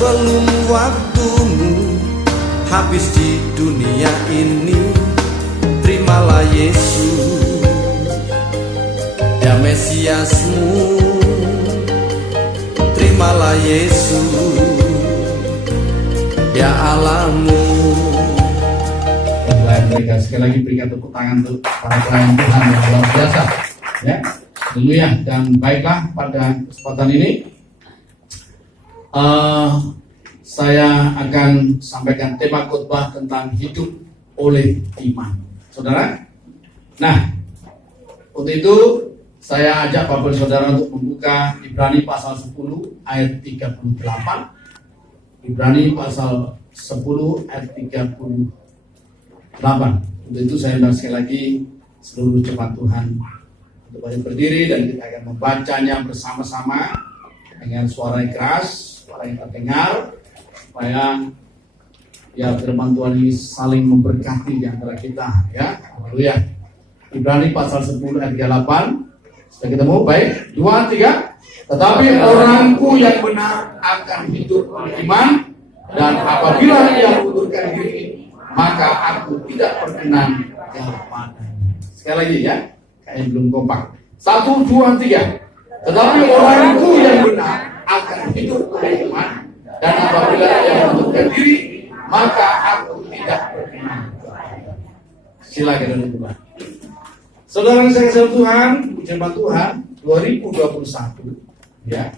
sebelum waktumu habis di dunia ini. Terimalah Yesus, ya Mesiasmu. Terimalah Yesus, ya Allahmu. Mereka sekali lagi berikan tepuk tangan untuk para pelayan Tuhan yang luar biasa, ya. Haleluya. Dan baiklah, pada kesempatan ini saya akan sampaikan tema khotbah tentang hidup oleh iman, saudara. Nah, untuk itu saya ajak Bapak Saudara untuk membuka Ibrani pasal 10 ayat 38. Ibrani pasal 10 ayat 38. Untuk itu saya undang sekali lagi seluruh jemaat Tuhan untuk berdiri dan kita akan membacanya bersama-sama dengan suara yang keras, suara yang terdengar, supaya ya firman Tuhan ini saling memberkati di antara kita, ya. Haleluya. Ibrani pasal 10 ayat 38. Sudah ketemu? Baik. 2, 3. Tetapi orangku yang benar akan hidup oleh iman, dan apabila ia mengundurkan diri, maka aku tidak berkenan kepadanya. Sekali lagi, ya. Kayaknya belum kompak. 1, 2, 3. Tetapi orangku yang benar akan hidup oleh iman, dan apabila ia mengundurkan diri, maka aku tidak berkenan. Silakan Tuhan. Saudara yang saya kasih Tuhan, firman Tuhan 2021, ya.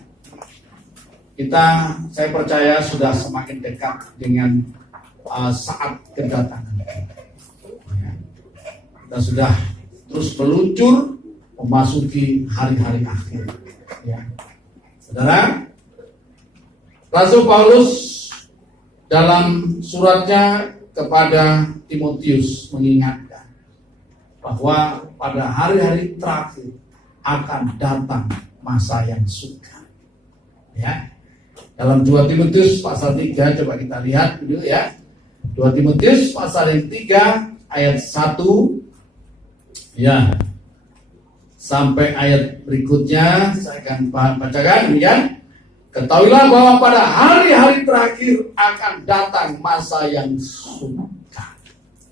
Saya percaya sudah semakin dekat dengan saat kedatangan. Ya. Kita sudah terus meluncur memasuki hari-hari akhir. Ya. Saudara, Rasul Paulus dalam suratnya kepada Timotius mengingatkan bahwa pada hari-hari terakhir akan datang masa yang sukar. Ya. Dalam 2 Timotius pasal 3, coba kita lihat dulu, ya. 2 Timotius pasal yang 3 ayat 1, ya, sampai ayat berikutnya saya akan bacakan, ya. Ketahuilah bahwa pada hari-hari terakhir akan datang masa yang sukar.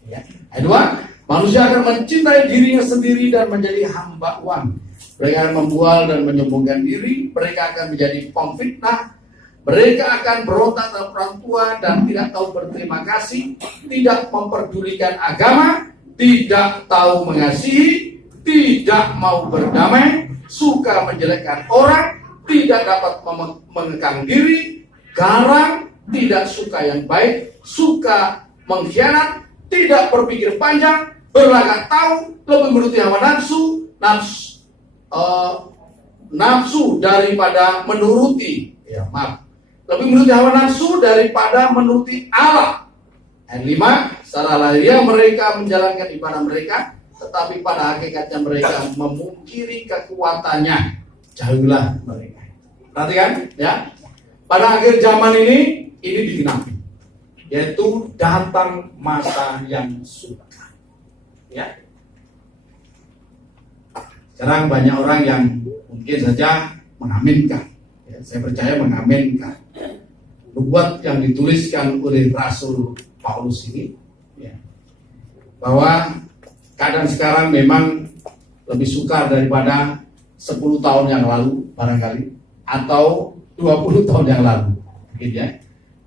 Ya. Ayat 2, manusia akan mencintai dirinya sendiri dan menjadi hamba uang. Mereka akan membual dan menyombongkan diri. Mereka akan menjadi pemfitnah. Mereka akan berontak terhadap orang tua dan tidak tahu berterima kasih, tidak memperdulikan agama, tidak tahu mengasihi, tidak mau berdamai, suka menjelekkan orang, tidak dapat mengekang diri, garang, tidak suka yang baik, suka mengkhianat, tidak berpikir panjang, berlagak tahu, lebih menuruti hawa nafsu daripada menuruti, ya maaf, lebih menuruti hawa nafsu daripada menuruti Allah. Ayat 5, secara lahiriah mereka menjalankan ibadah mereka, tetapi pada hakikatnya mereka memungkiri kekuatannya. Jauhlah mereka. Perhatikan, ya. Pada akhir zaman ini digenapi, yaitu datang masa yang sukar. Ya. Sekarang banyak orang yang mungkin saja mengaminkan. Ya, saya percaya mengaminkan nubuat yang dituliskan oleh Rasul Paulus ini, ya, bahwa keadaan sekarang memang lebih sukar daripada 10 tahun yang lalu barangkali, atau 20 tahun yang lalu, gitu ya.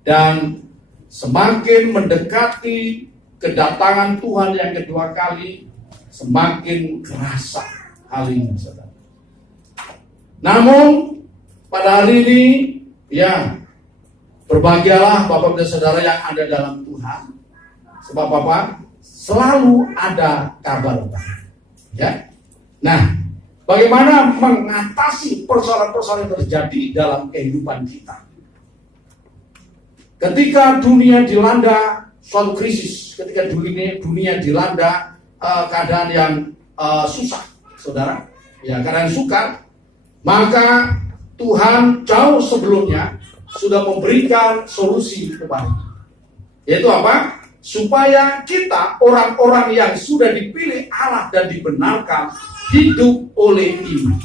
Dan semakin mendekati kedatangan Tuhan yang kedua kali, semakin kerasa hal ini, saudara. Namun pada hari ini, ya, berbahagialah Bapak dan Saudara yang ada dalam Tuhan, sebab Bapak selalu ada kabar baik. Ya. Nah, bagaimana mengatasi persoalan-persoalan yang terjadi dalam kehidupan kita? Ketika dunia dilanda suatu krisis, ketika dunia dilanda keadaan yang susah, saudara, ya, keadaan sukar, maka Tuhan jauh sebelumnya sudah memberikan solusi kepada kita. Yaitu apa? Supaya kita, orang-orang yang sudah dipilih Allah dan dibenarkan, hidup oleh iman.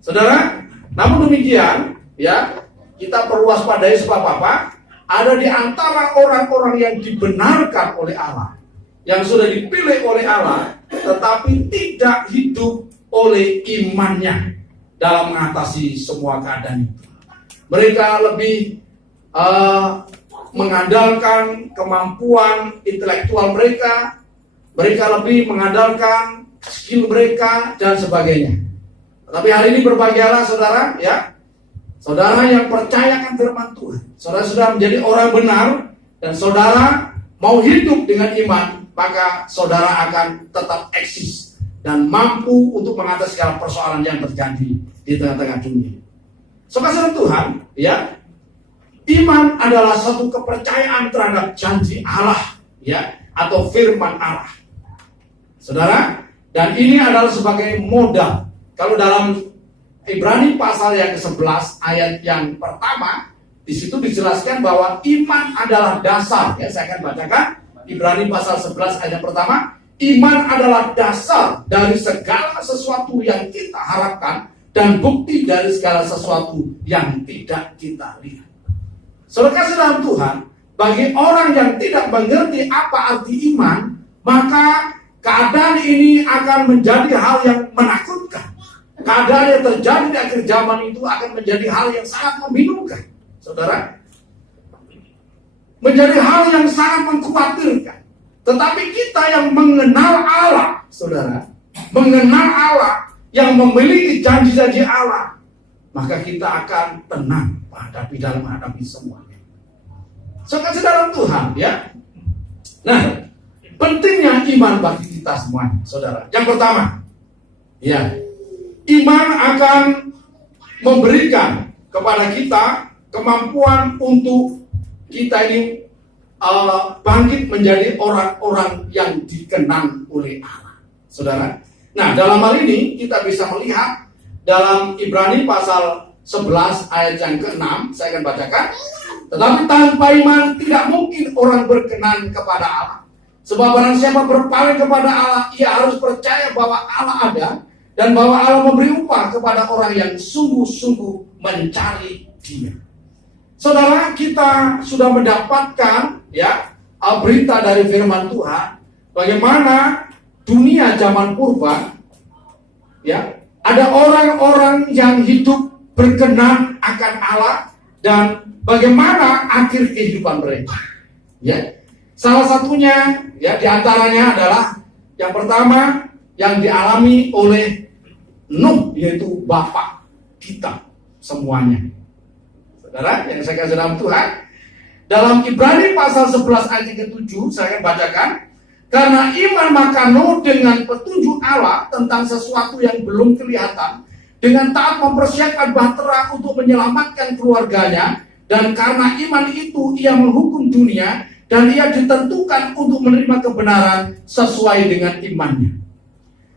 Saudara, namun demikian, ya, kita perlu waspadai sebab apa? Ada di antara orang-orang yang dibenarkan oleh Allah, yang sudah dipilih oleh Allah, tetapi tidak hidup oleh imannya dalam mengatasi semua keadaan itu. Mereka lebih mengandalkan kemampuan intelektual mereka, mereka lebih mengandalkan skill mereka dan sebagainya. Tapi hari ini berbahagialah saudara, ya, saudara yang percayakan firman Tuhan. Saudara sudah menjadi orang benar dan saudara mau hidup dengan iman, maka saudara akan tetap eksis dan mampu untuk mengatasi segala persoalan yang terjadi di tengah-tengah dunia. Saudara Tuhan, ya, iman adalah satu kepercayaan terhadap janji Allah, ya, atau firman Allah. Saudara, dan ini adalah sebagai modal. Kalau dalam Ibrani pasal yang ke-11 ayat yang pertama, di situ dijelaskan bahwa iman adalah dasar. Ya, saya akan bacakan Ibrani pasal 11 ayat yang pertama. Iman adalah dasar dari segala sesuatu yang kita harapkan dan bukti dari segala sesuatu yang tidak kita lihat. Saudara kasih dalam Tuhan, bagi orang yang tidak mengerti apa arti iman, maka keadaan ini akan menjadi hal yang menakutkan. Keadaan yang terjadi di akhir zaman itu akan menjadi hal yang sangat membingungkan, saudara. Menjadi hal yang sangat mengkhawatirkan. Tetapi kita yang mengenal Allah, saudara, mengenal Allah, yang memiliki janji-janji Allah, maka kita akan tenang menghadapi semuanya. Saudara dalam Tuhan, ya. Nah, pentingnya iman bagi kita semuanya, saudara. Yang pertama, ya, iman akan memberikan kepada kita kemampuan untuk kita ini bangkit menjadi orang-orang yang dikenang oleh Allah, saudara. Nah, dalam hal ini kita bisa melihat dalam Ibrani pasal 11 ayat yang ke-6, saya akan bacakan. Tetapi tanpa iman tidak mungkin orang berkenan kepada Allah. Sebab barang siapa berpaling kepada Allah, ia harus percaya bahwa Allah ada dan bahwa Allah memberi upah kepada orang yang sungguh-sungguh mencari Dia. Saudara, kita sudah mendapatkan, ya, berita dari firman Tuhan bagaimana dunia zaman purba, ya, ada orang-orang yang hidup berkenan akan Allah dan bagaimana akhir kehidupan mereka. Ya, salah satunya, ya, diantaranya adalah yang pertama yang dialami oleh Nuh, yaitu bapak kita semuanya. Saudara, yang saya kasih dalam Tuhan, dalam Ibrani pasal 11 ayat ke-7, saya akan bacakan. Karena iman maka Nuh dengan petunjuk Allah tentang sesuatu yang belum kelihatan, dengan taat mempersiapkan bahtera untuk menyelamatkan keluarganya, dan karena iman itu ia menghukum dunia, dan ia ditentukan untuk menerima kebenaran sesuai dengan imannya.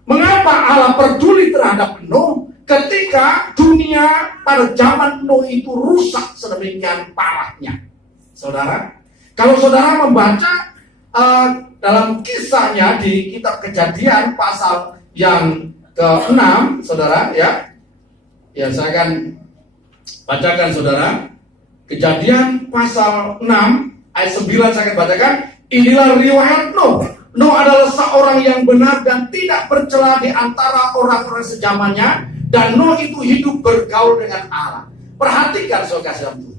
Mengapa Allah peduli terhadap Nuh ketika dunia pada zaman Nuh itu rusak sedemikian parahnya? Saudara, kalau saudara membaca dalam kisahnya di kitab Kejadian pasal yang ke-6, saudara, ya, saya akan bacakan, saudara. Kejadian pasal 6 ayat 9 saya akan bacakan. Inilah riwayat Nuh. Nuh adalah seorang yang benar dan tidak bercela di antara orang-orang sezamannya, dan Nuh itu hidup bergaul dengan Allah. Perhatikan saudara sekalian.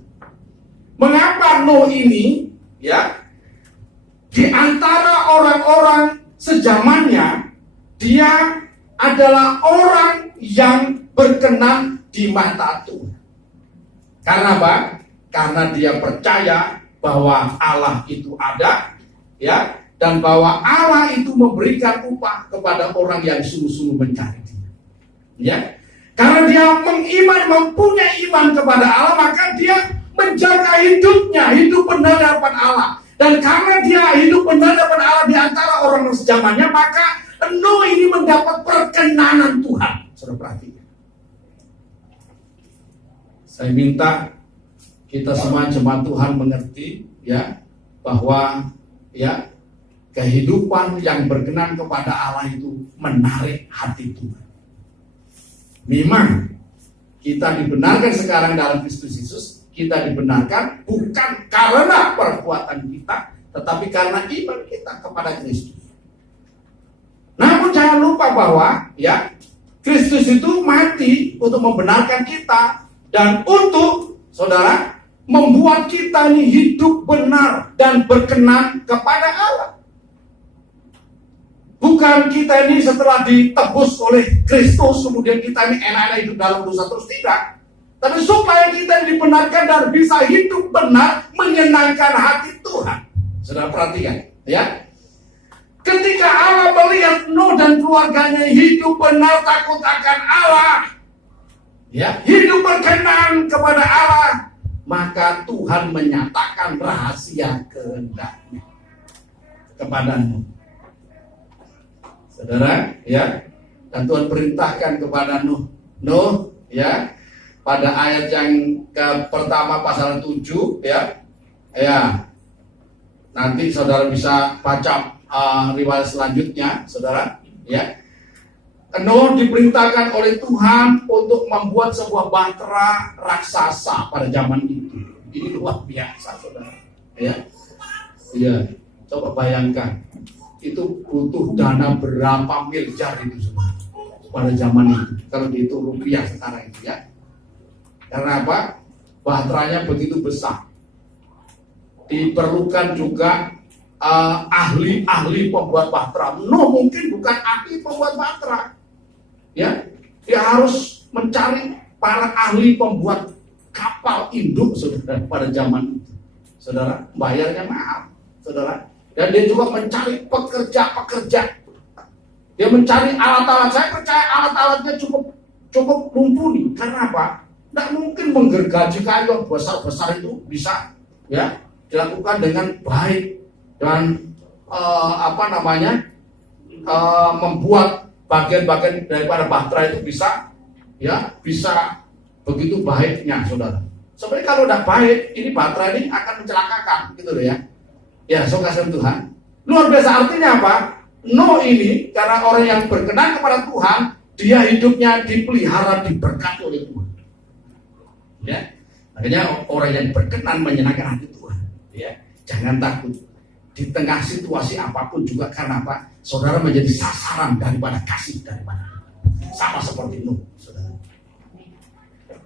Mengapa Nuh ini, ya, di antara orang-orang sezamannya, dia adalah orang yang berkenan di mata Tuhan. Karena apa? Karena dia percaya bahwa Allah itu ada, ya, dan bahwa Allah itu memberikan upah kepada orang yang sungguh-sungguh mencari Dia. Ya, karena dia mempunyai iman kepada Allah, maka dia menjaga hidupnya, hidup benar di hadapan Allah. Dan karena dia hidup benar di hadapan Allah di antara orang sezamannya, maka Nuh ini mendapat perkenanan Tuhan. Saudara perhatikan. Saya minta kita semua jemaat Tuhan mengerti, ya, bahwa, ya, kehidupan yang berkenan kepada Allah itu menarik hati Tuhan. Memang kita dibenarkan sekarang dalam Kristus Yesus, kita dibenarkan bukan karena perbuatan kita, tetapi karena iman kita kepada Kristus. Namun jangan lupa bahwa ya Kristus itu mati untuk membenarkan kita dan untuk saudara membuat kita ini hidup benar dan berkenan kepada Allah. Bukan kita ini setelah ditebus oleh Kristus kemudian kita ini enak-enak hidup dalam dosa terus, tidak. Tapi supaya kita dibenarkan dan bisa hidup benar menyenangkan hati Tuhan. Saudara perhatikan ya. Ketika Allah melihat Nuh dan keluarganya hidup benar takut akan Allah, ya, hidup berkenan kepada Allah, maka Tuhan menyatakan rahasia kehendaknya kepada Nuh. Saudara, ya, dan Tuhan perintahkan kepada Nuh, ya, pada ayat yang pertama pasal 7, ya, nanti saudara bisa baca riwayat selanjutnya, saudara, ya. Nuh diperintahkan oleh Tuhan untuk membuat sebuah bahtera raksasa pada zaman itu. Ini luar biasa, saudara, ya. Iya, coba bayangkan, itu butuh dana berapa miliar itu, saudara, pada zaman itu. Kalau dihitung rupiah sekarang itu, ya. Karena apa? Bahteranya begitu besar. Diperlukan juga ahli-ahli pembuat bahtera. Nuh mungkin bukan ahli pembuat bahtera, ya. Dia harus mencari para ahli pembuat kapal induk, saudara, pada zaman itu. Saudara, bayarnya mahal, saudara. Dan dia juga mencari pekerja-pekerja. Dia mencari alat-alat. Saya percaya alat-alatnya cukup mumpuni. Karena apa? Tidak mungkin menggergaji kayu yang besar-besar itu bisa, ya, dilakukan dengan baik dan membuat bagian-bagian daripada bahtera itu bisa, ya, bisa begitu baiknya, saudara. Sebenarnya kalau tidak baik, ini bahtera ini akan mencelakakan, gitu loh, ya. Ya, so kasih Tuhan. Luar biasa, artinya apa? Nuh ini karena orang yang berkenan kepada Tuhan, dia hidupnya dipelihara, diberkati oleh Tuhan. Ya, makanya orang yang berkenan menyenangkan hati Tuhan. Ya, jangan takut di tengah situasi apapun juga, karena apa? Saudara menjadi sasaran daripada kasih daripada sama seperti Nuh, saudara.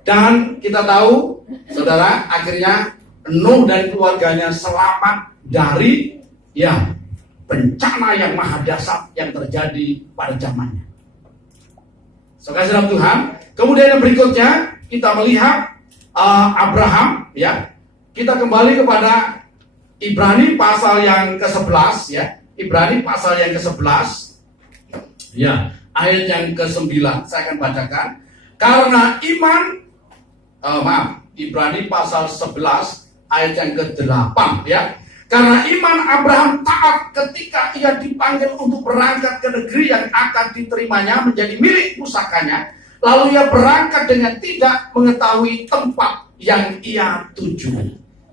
Dan kita tahu, saudara, akhirnya Nuh dan keluarganya selamat dari ya bencana yang maha dahsyat yang terjadi pada zamannya. Saudara dalam Tuhan. Kemudian yang berikutnya kita melihat Abraham, ya. Kita kembali kepada Ibrani pasal yang ke-11, ya. Ibrani pasal yang ke-11, ya, ayat yang ke-9 saya akan bacakan. Karena iman, Ibrani pasal 11 ayat yang ke-8, ya. Karena iman Abraham taat ketika ia dipanggil untuk berangkat ke negeri yang akan diterimanya menjadi milik pusakanya. Lalu ia berangkat dengan tidak mengetahui tempat yang ia tuju.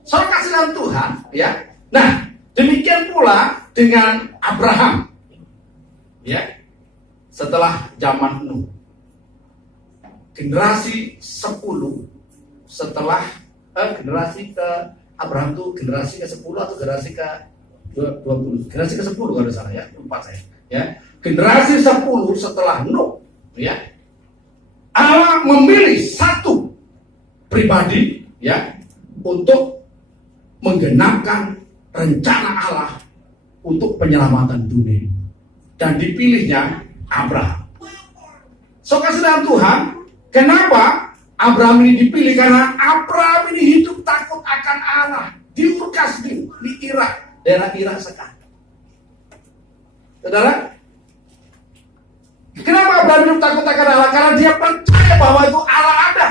Saudara kasih dalam Tuhan, ya. Nah, demikian pula dengan Abraham, ya. Setelah zaman Nuh, generasi 10 setelah generasi ke Abraham itu generasi ke-10 atau generasi ke-20? Generasi ke-10 kalau salah, ya, lupa saya, ya. Generasi 10 setelah Nuh, ya. Allah memilih satu pribadi, ya, untuk menggenapkan rencana Allah untuk penyelamatan dunia, dan dipilihnya Abraham. So kasih dalam Tuhan, kenapa Abraham ini dipilih? Karena Abraham ini hidup takut akan Allah di Ur Kasdim, di Irak, daerah Irak sekarang. Saudara, kenapa Abraham hidup takut akan Allah? Karena dia percaya bahwa itu Allah ada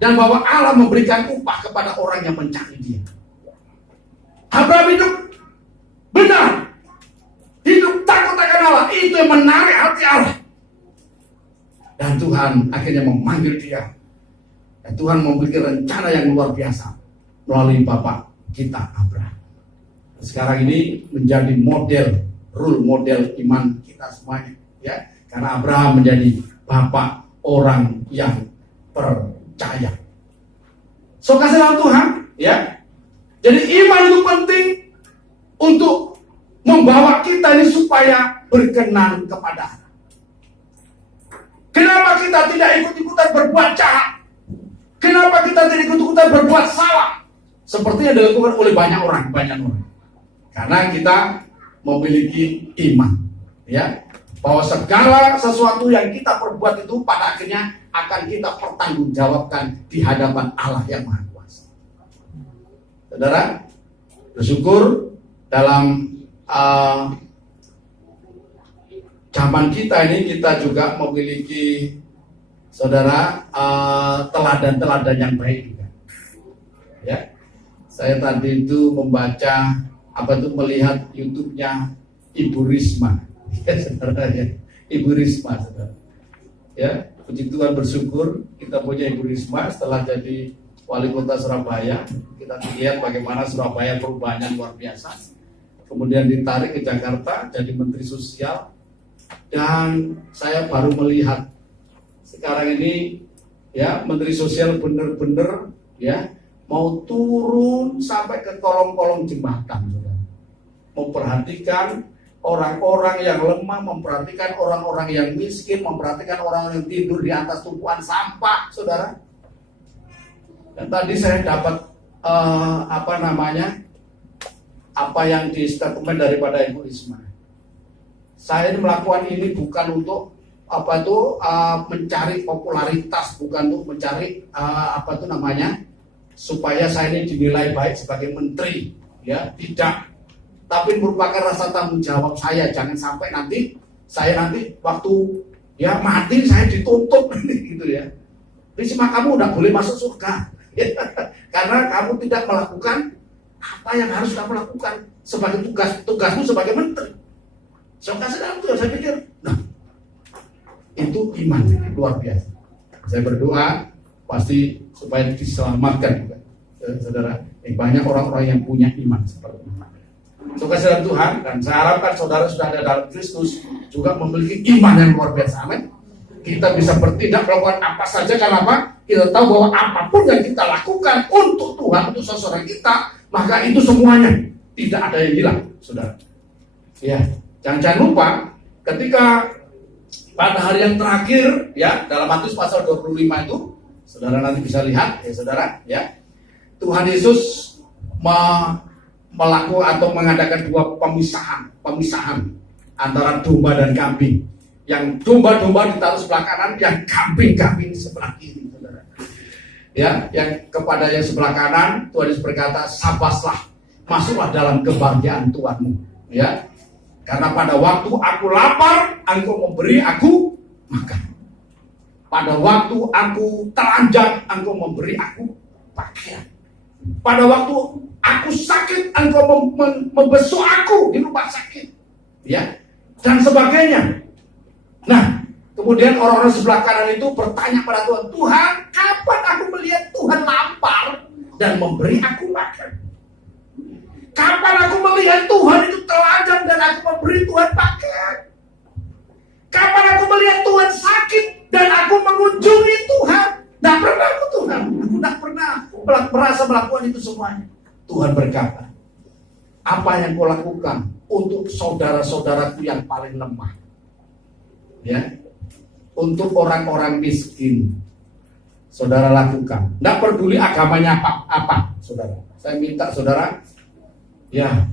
dan bahwa Allah memberikan upah kepada orang yang mencari dia. Abraham hidup benar, hidup takut akan Allah. Itu yang menarik hati Allah. Dan Tuhan akhirnya memanggil dia. Dan Tuhan memiliki rencana yang luar biasa melalui Bapak kita Abraham. Sekarang ini menjadi role model iman kita semuanya, ya. Karena Abraham menjadi bapak orang yang percaya. So kasih dalam Tuhan, ya. Jadi iman itu penting untuk membawa kita ini supaya berkenan kepada Allah. Kenapa kita tidak ikut-ikutan berbuat jahat? Kenapa kita tidak ikut-ikutan berbuat salah? Seperti yang dilakukan oleh banyak orang. Karena kita memiliki iman, ya, bahwa segala sesuatu yang kita perbuat itu pada akhirnya akan kita pertanggungjawabkan di hadapan Allah yang Maha Kuasa. Saudara, bersyukur dalam zaman kita ini kita juga memiliki, saudara, teladan-teladan yang baik juga. Ya, saya tadi itu membaca melihat YouTube-nya Ibu Risma, saudara, ya. Ibu Risma, saudara. Ya, puji Tuhan, bersyukur kita punya Ibu Risma setelah jadi wali kota Surabaya. Kita lihat bagaimana Surabaya perubahannya luar biasa. Kemudian ditarik ke Jakarta jadi Menteri Sosial. Dan saya baru melihat sekarang ini, ya, Menteri Sosial benar-benar, ya, mau turun sampai ke kolong-kolong jembatan, saudara. Memperhatikan orang-orang yang lemah, memperhatikan orang-orang yang miskin, memperhatikan orang yang tidur di atas tumpuan sampah, saudara. Dan tadi saya dapat apa yang di statement daripada Ibu Risma. Saya melakukan ini bukan untuk mencari popularitas, bukan untuk mencari supaya saya ini dinilai baik sebagai menteri, ya, tidak. Tapi merupakan rasa tanggung jawab saya, jangan sampai nanti waktu, ya, mati saya dituntut gitu, ya. Risma, kamu udah boleh masuk surga karena kamu tidak melakukan apa yang harus kamu lakukan sebagai tugasmu sebagai menteri. So kasih dalam Tuhan, saya pikir, nah, itu iman luar biasa. Saya berdoa pasti supaya diselamatkan juga, saudara. Banyak orang-orang yang punya iman seperti ini. So kasih dalam Tuhan, dan saya harapkan saudara sudah ada dalam Kristus juga memiliki iman yang luar biasa. Amin. Kita bisa bertindak melakukan apa saja, karena apa? Kita tahu bahwa apapun yang kita lakukan untuk Tuhan, untuk seseorang kita, maka itu semuanya tidak ada yang hilang, saudara. Ya, jangan lupa ketika pada hari yang terakhir, ya, dalam Matius pasal 25 itu, saudara nanti bisa lihat, ya, saudara, ya, Tuhan Yesus melakukan atau mengadakan dua pemisahan antara domba dan kambing. Yang domba-domba ditaruh sebelah kanan, yang kambing-kambing sebelah kiri, saudara. Ya, yang kepada yang sebelah kanan, Tuhan Yesus berkata, sabaslah, masuklah dalam kebahagiaan Tuhanmu, ya. Karena pada waktu aku lapar, engkau memberi aku makan. Pada waktu aku telanjang, engkau memberi aku pakaian. Pada waktu aku sakit, engkau membesuk aku di rumah sakit, ya, dan sebagainya. Nah, kemudian orang-orang sebelah kanan itu bertanya pada Tuhan, Tuhan, kapan aku melihat Tuhan lapar dan memberi aku makan? Kapan aku melihat Tuhan itu telanjang dan aku memberi Tuhan pakaian? Kapan aku melihat Tuhan sakit dan aku mengunjungi Tuhan? Tidak pernah aku, Tuhan. Aku tidak pernah merasa melakukan itu semuanya. Tuhan berkata, apa yang kau lakukan untuk saudara-saudaraku yang paling lemah? Ya, untuk orang-orang miskin, saudara lakukan. Tidak peduli agamanya apa, saudara. Saya minta saudara, ya,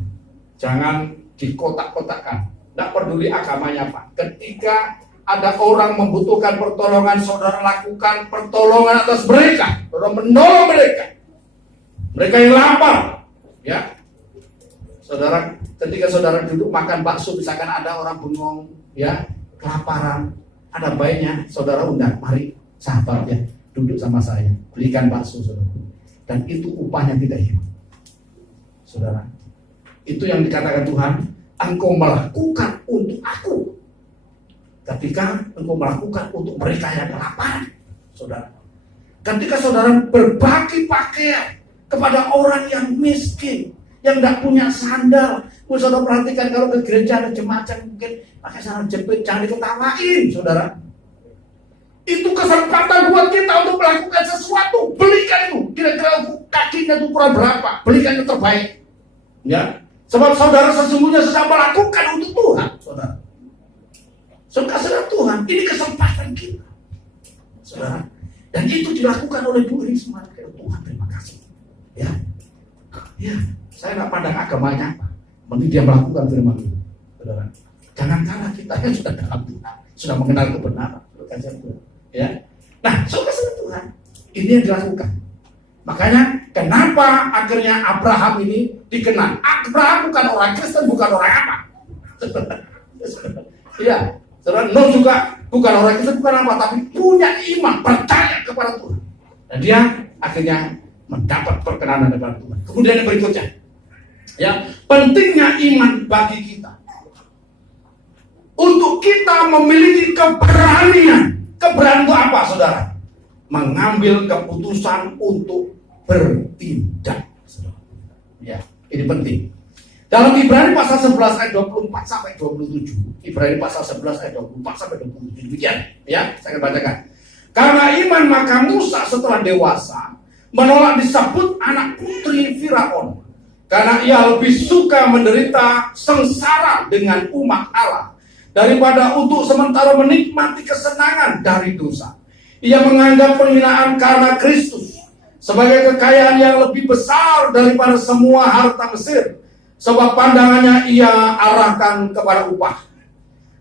jangan dikotak-kotakkan. Tidak peduli agamanya apa. Ketika ada orang membutuhkan pertolongan, saudara lakukan pertolongan atas mereka. Saudara menolong mereka. Mereka yang lapar, ya. Saudara, ketika saudara duduk makan bakso, misalkan ada orang bengong, ya, kelaparan, ada baiknya saudara undang, mari sahabat, ya, duduk sama saya, belikan bakso, saudara. Dan itu upahnya tidak hilang, saudara. Itu yang dikatakan Tuhan, engkau melakukan untuk aku ketika engkau melakukan untuk mereka yang kelaparan, saudara. Ketika saudara berbagi pakaian kepada orang yang miskin, yang tidak punya sandal. Saudara perhatikan kalau ke gereja ada jemaat yang mungkin pakai sandal jepit, jangan diketawain, saudara. Itu kesempatan buat kita untuk melakukan sesuatu. Belikan itu. Kira-kira kakinya itu kurang berapa? Belikan yang terbaik. Ya. Sebab saudara sesungguhnya sedang melakukan untuk Tuhan, saudara. Saudara Tuhan, ini kesempatan kita, saudara. Dan itu dilakukan oleh Bu Risma. Tuhan, terima kasih. Ya, saya nggak pandang agamanya apa. Mending dia melakukan firman itu, saudara. Jangan kalah kita yang sudah dalam Tuhan, sudah mengenal kebenaran. Ya. Nah, saudara Tuhan, ini yang dilakukan. Makanya kenapa akhirnya Abraham ini dikenal? Abraham bukan orang Kristen, bukan orang apa? Iya, saudara. Nuh juga bukan orang Kristen, bukan apa, tapi punya iman, percaya kepada Tuhan. Dan dia akhirnya mendapat perkenanan kepada Tuhan. Kemudian yang berikutnya, ya, pentingnya iman bagi kita. Untuk kita memiliki keberanian. Keberanian itu apa, saudara? Mengambil keputusan untuk bertindak. Ya, ini penting. Dalam Ibrani pasal 11 ayat 24 sampai 27. Ibrani pasal 11 ayat 24 sampai 27. Demikian, ya, saya akan bacakan. Karena iman maka Musa setelah dewasa menolak disebut anak putri Firaun. Karena ia lebih suka menderita sengsara dengan umat Allah daripada untuk sementara menikmati kesenangan dari dosa. Ia menganggap penghinaan karena Kristus sebagai kekayaan yang lebih besar daripada semua harta Mesir, sebab pandangannya ia arahkan kepada upah.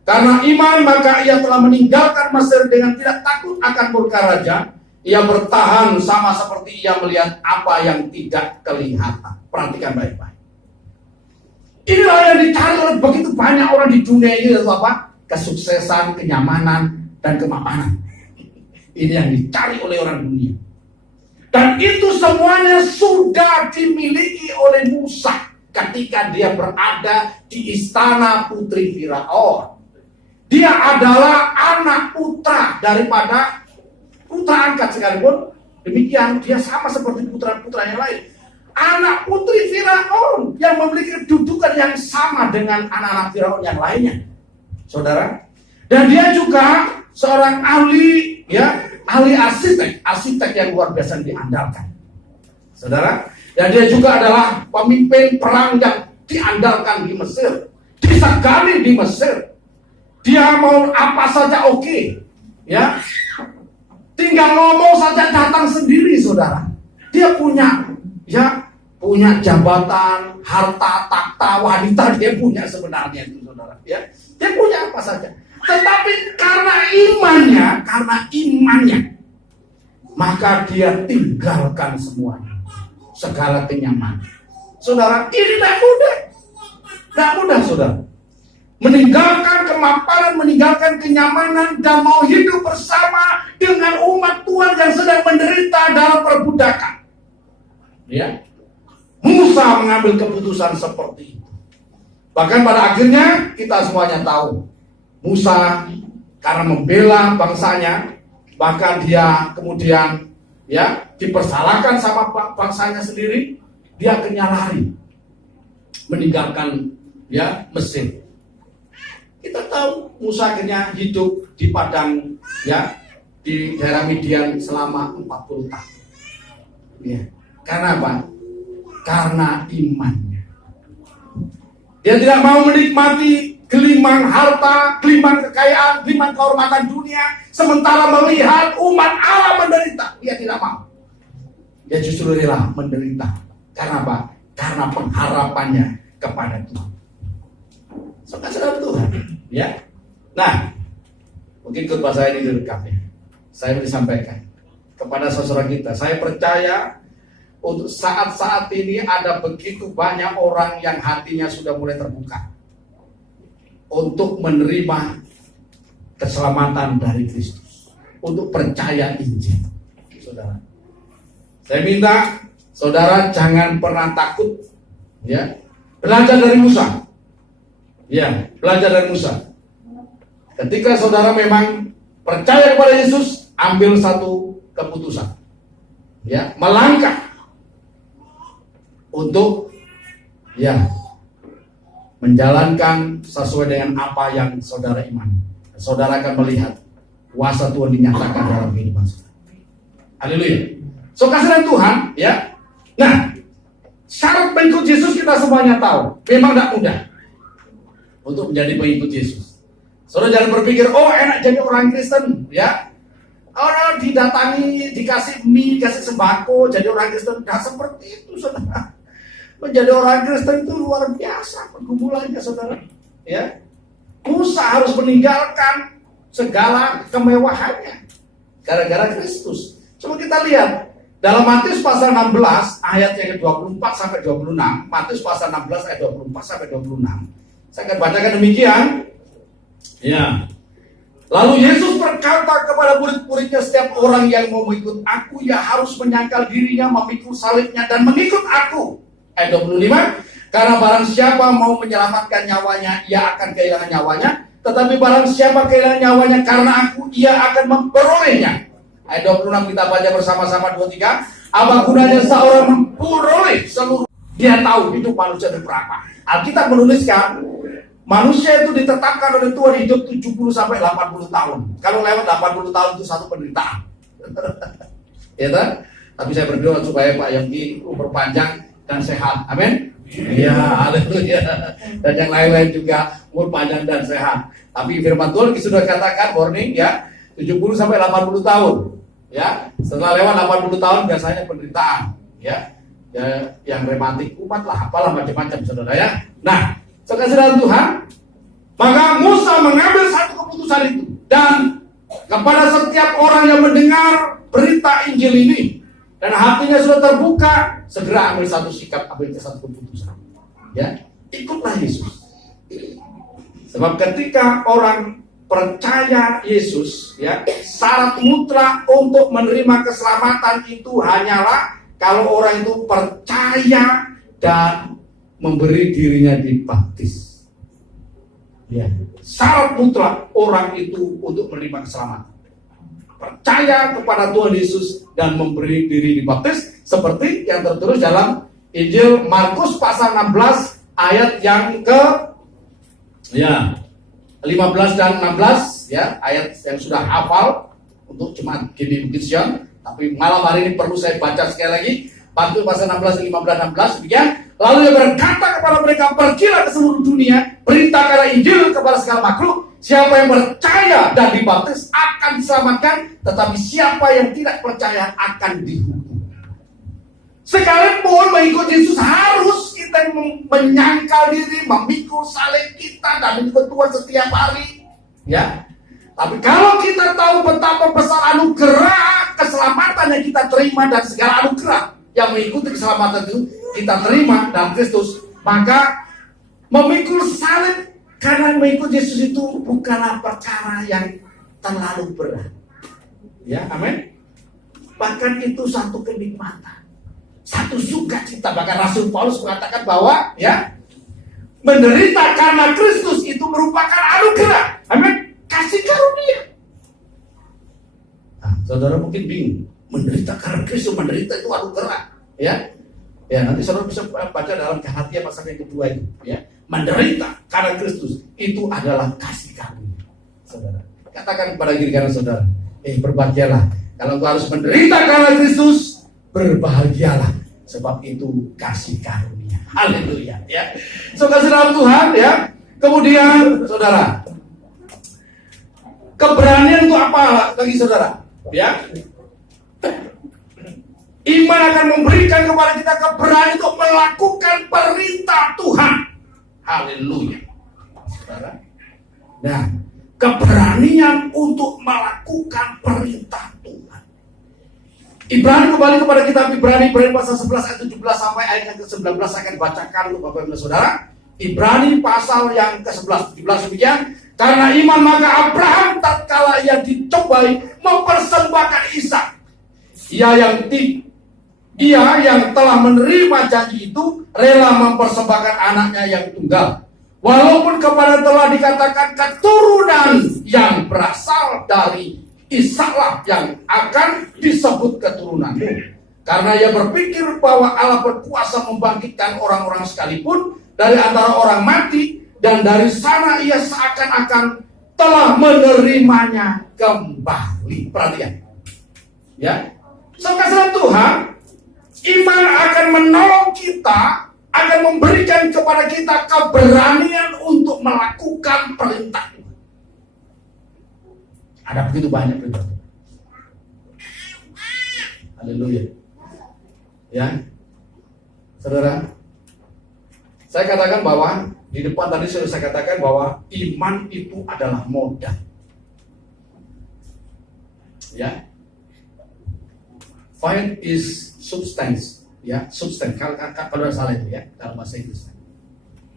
Karena iman maka ia telah meninggalkan Mesir dengan tidak takut akan murka raja. Ia bertahan sama seperti ia melihat apa yang tidak kelihatan. Perhatikan baik-baik. Inilah yang dicari oleh begitu banyak orang di dunia ini, yaitu apa? Kesuksesan, kenyamanan, dan kemapanan. Ini yang dicari oleh orang dunia. Dan itu semuanya sudah dimiliki oleh Musa ketika dia berada di istana putri Firaun. Dia adalah anak putra daripada putra angkat sekalipun. Demikian dia sama seperti putra-putra yang lain. Anak putri Firaun yang memiliki kedudukan yang sama dengan anak-anak Firaun yang lainnya, saudara. Dan dia juga seorang ahli, ya, ahli arsitek yang luar biasa diandalkan, saudara. Dan dia juga adalah pemimpin perang yang diandalkan di Mesir, disegani di Mesir. Dia mau apa saja oke, ya. Tinggal ngomong saja datang sendiri, saudara. Dia punya, ya, punya jabatan, harta, takhta, wanita dia punya sebenarnya itu, saudara. Ya, dia punya apa saja. Tetapi karena imannya, maka dia tinggalkan semuanya, segala kenyamanan. Saudara, ini tidak mudah, saudara. Meninggalkan kemapanan, meninggalkan kenyamanan, dan mau hidup bersama dengan umat Tuhan yang sedang menderita dalam perbudakan. Ya, Musa mengambil keputusan seperti itu. Bahkan pada akhirnya kita semuanya tahu, Musa karena membela bangsanya, bahkan dia kemudian, ya, dipersalahkan sama bangsanya sendiri, dia akhirnya lari meninggalkan, ya, Mesir. Kita tahu Musa akhirnya hidup di padang, ya, di daerah Midian selama 40 tahun. Ya. Karena apa? Karena imannya. Dia tidak mau menikmati gelimang harta, gelimang kekayaan, gelimang kehormatan dunia, sementara melihat umat Allah menderita. Dia tidak mau. Dia justru rela menderita. Karena apa? Karena pengharapannya kepada Tuhan. Saudara Tuhan, ya. Nah, mungkin khotbah saya ini direkam ya. Saya ingin sampaikan kepada saudara kita. Saya percaya untuk saat-saat ini ada begitu banyak orang yang hatinya sudah mulai terbuka untuk menerima keselamatan dari Kristus, untuk percaya Injil. Saudara, saya minta saudara jangan pernah takut, ya. Belajar dari Musa. Ya, belajar dari Musa. Ketika saudara memang percaya kepada Yesus, ambil satu keputusan, ya, melangkah untuk, ya, menjalankan sesuai dengan apa yang saudara imani. Saudara akan melihat kuasa Tuhan dinyatakan dalam kehidupan saudara. Haleluya. So kasihan Tuhan, ya. Nah, syarat pengikut Yesus kita semuanya tahu, memang tidak mudah untuk menjadi pengikut Yesus. Saudara jangan berpikir, oh enak jadi orang Kristen, ya. Orang didatangi, dikasih mie, dikasih sembako, jadi orang Kristen. Nah seperti itu saudara. Menjadi orang Kristen itu luar biasa pergumulannya saudara. Ya, Musa harus meninggalkan segala kemewahannya gara-gara Kristus. Coba kita lihat dalam Matius pasal 16 ayat yang ke-24 sampai 26. Matius pasal 16 ayat 24 sampai 26. Saya akan bacakan demikian. Ya. Lalu Yesus berkata kepada murid-muridnya, setiap orang yang mau mengikut aku ya harus menyangkal dirinya, memikul salibnya dan mengikut aku. Ayat 25, karena barang siapa mau menyelamatkan nyawanya, ia akan kehilangan nyawanya. Tetapi barang siapa kehilangan nyawanya karena aku, ia akan memperolehnya. Ayat 26 kita baca bersama-sama 23. Apa gunanya seorang memperoleh seluruh, dia tahu hidup manusia itu berapa. Alkitab menuliskan, manusia itu ditetapkan oleh Tuhan hidup 70 sampai 80 tahun. Kalau lewat 80 tahun itu satu penderitaan. Ya kan? Tapi saya berdoa supaya Pak Yongki umur panjang dan sehat. Amin. Ya, haleluya. Dan yang lain-lain juga umur panjang dan sehat. Tapi firman Tuhan sudah katakan warning ya, 70 sampai 80 tahun. Ya, setelah lewat 80 tahun biasanya penderitaan. Ya, yang rematik umat lah, apalah macam-macam saudara ya. Nah, sekasihan Tuhan, maka Musa mengambil satu keputusan itu, dan kepada setiap orang yang mendengar berita Injil ini dan hatinya sudah terbuka, segera ambil satu sikap, ambil satu keputusan. Ya, ikutlah Yesus. Sebab ketika orang percaya Yesus, ya, syarat mutlak untuk menerima keselamatan itu hanyalah kalau orang itu percaya dan memberi dirinya dibaptis. Ya, syarat mutlak orang itu untuk menerima keselamatan. Percaya kepada Tuhan Yesus dan memberi diri dibaptis seperti yang tertulis dalam Injil Markus pasal 16 ayat yang ke 15 dan 16 ya, ayat yang sudah hafal untuk jemaat GBI Bukit Sion, tapi malam hari ini perlu saya baca sekali lagi. Markus pasal 16, 15, 16 demikian. Lalu dia berkata kepada mereka, pergilah ke seluruh dunia, beritakanlah Injil kepada segala makhluk. Siapa yang percaya dan dibaptis akan diselamatkan, tetapi siapa yang tidak percaya akan dihukum. Sekalipun mengikut Yesus harus kita menyangkal diri, memikul salib kita dan mengikut Tuhan setiap hari. Ya, tapi kalau kita tahu betapa besar anugerah keselamatan yang kita terima dan segala anugerah yang mengikuti keselamatan itu kita terima dalam Kristus, maka memikul salib karena mengikut Yesus itu bukanlah perkara yang terlalu berat. Ya, amin. Bahkan itu satu kenikmatan, satu sukacita. Bahkan Rasul Paulus mengatakan bahwa ya, menderita karena Kristus itu merupakan anugerah. Amin. Kasih karunia. Nah, saudara mungkin bingung, menderita karena Kristus, menderita itu anugerah, ya. Ya, nanti saudara bisa baca dalam Galatia pasal yang kedua itu, ya. Menderita karena Kristus itu adalah kasih karunia. Saudara, katakan kepada diri kanan saudara, berbahagialah. Kalau engkau harus menderita karena Kristus, berbahagialah, sebab itu kasih karunia. Haleluya, ya. So, kasih dalam Tuhan, ya. Kemudian saudara, keberanian itu apa bagi saudara? Ya, iman akan memberikan kepada kita keberanian untuk melakukan perintah Tuhan. Haleluya, saudara. Nah, keberanian untuk melakukan perintah Tuhan. Ibrani, kembali kepada kitab Ibrani pasal 11 ayat 17 sampai ayat yang ke-19 saya akan bacakan untuk Bapak Ibu Saudara. Ibrani pasal yang ke-11 17 demikian. Karena iman maka Abraham tatkala ia dicobai mempersembahkan Ishak. Ia yang telah menerima janji itu rela mempersembahkan anaknya yang tunggal. Walaupun kepada telah dikatakan keturunan yang berasal dari Ishaklah yang akan disebut keturunanmu. Karena ia berpikir bahwa Allah berkuasa membangkitkan orang-orang sekalipun dari antara orang mati, dan dari sana ia seakan-akan telah menerimanya kembali. Perhatian. Ya. Saudara Tuhan, iman akan menolong kita, akan memberikan kepada kita keberanian untuk melakukan perintah Tuhan. Ada begitu banyak perintah Tuhan. Haleluya. Ya. Saudara, saya katakan bahwa di depan tadi sudah saya katakan bahwa iman itu adalah modal. Ya. Faith is substance. Ya, substance. Kalau salah itu ya, dalam bahasa Inggris.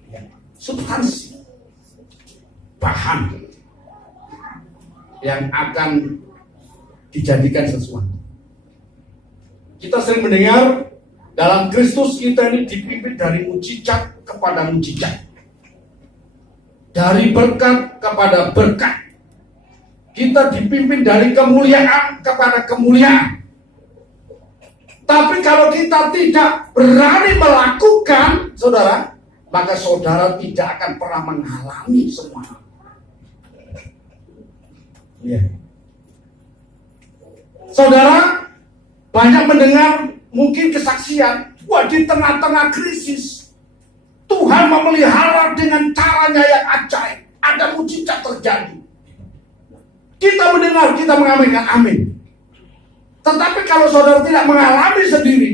Ya. Substansi. Bahan yang akan dijadikan sesuatu. Kita sering mendengar dalam Kristus kita ini dipimpin dari mujizat kepada mujizat, dari berkat kepada berkat. Kita dipimpin dari kemuliaan kepada kemuliaan. Tapi kalau kita tidak berani melakukan, saudara, maka saudara tidak akan pernah mengalami semua. Ya. Saudara banyak mendengar mungkin kesaksian, wah di tengah-tengah krisis Tuhan memelihara dengan caranya yang ajaib, ada mujizat terjadi. Kita mendengar, kita mengaminkan, amin. Tetapi kalau saudara tidak mengalami sendiri,